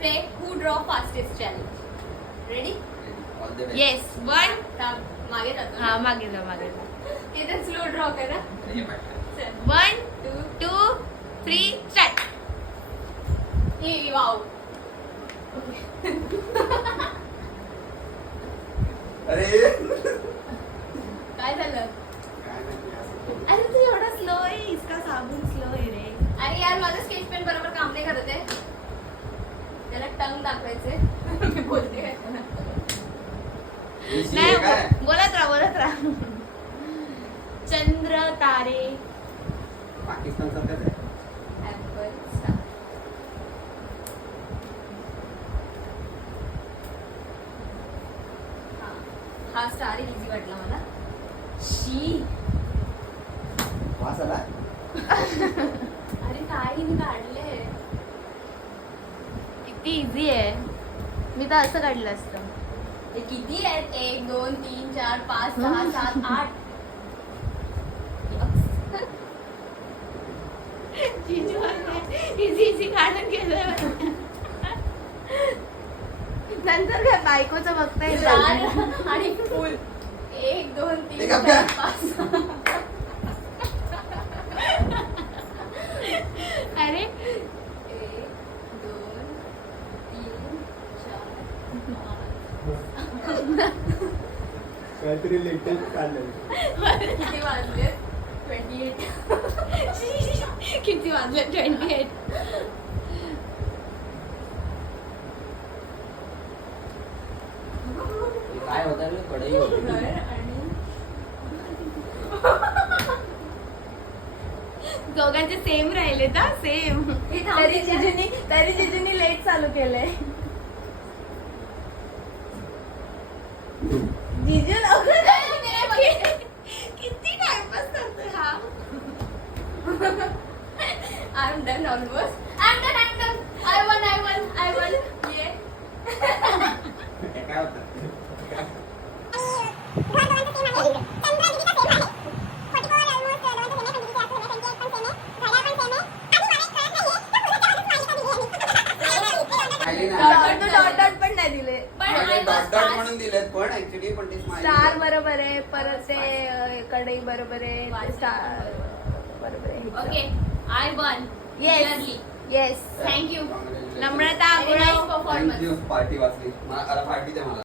Play who draw fastest challenge. Ready? All the way. Yes 1 मागे जातो. हा मागे जा मागे जा इथे स्लो ड्रॉ करा. ये पाहिजे. चल. 1 2 2 3 स्टार्ट. ए वाव. अरे काय झालं? काय माहिती असं. अरे तू एवढा स्लो आहे इसका साबुन स्लो आहे रे. अरे यार माझं स्केच पेन बरोबर काम नाही करत आहे. त्याला टंग दाखवायचे. मी बोलते काय? Easy नाही आहे काय? बोलत राहा चंद्र तारे पाकिस्तान सारखंच आहे. Apple star. हा स्टार इझी वाटला मला. शी. वास आला? अरे काय मी काढले. किती इझी आहे. मी तर असं काढलं असतं. हे किती आहेत? 1 2 3 4 5 6 7 8. इझी इझी काढून गेलं. नंतर काय बायकोचं बघता लाल आणि फुल. 1 2 3 एक 4 5 अरे 1 2 3 4 काहीतरी लेटेस्ट काढलं. किती वाजले? 28. किती वाजले 28. काय होतं रे? कढई होती. आणि दोघांचे सेम राहिले ना सेम. हे थांबते तरी जिजूनी लेट चालू केलंय. जिजू किती टाइमपास करतोय हा. I'm done almost. I'm done. I won. Yeah. काय होतं? खाली नाही. डॉट पण नाही दिले. पण खाली I was dot dot fast. म्हणून दिलेत पण ऍक्च्युली पण ते smiley स्टार दिलेत. बरोबर आहे. परत ते कढई बरोबर आहे. वाजले. स्टार बरोबर आहे. Okay. I won. Yes Clearly. Yes. Thank you. Congratulations. Namrata Very nice गुणव. performance. Thank you. Party वाचली. मला पार्टी द्या मला.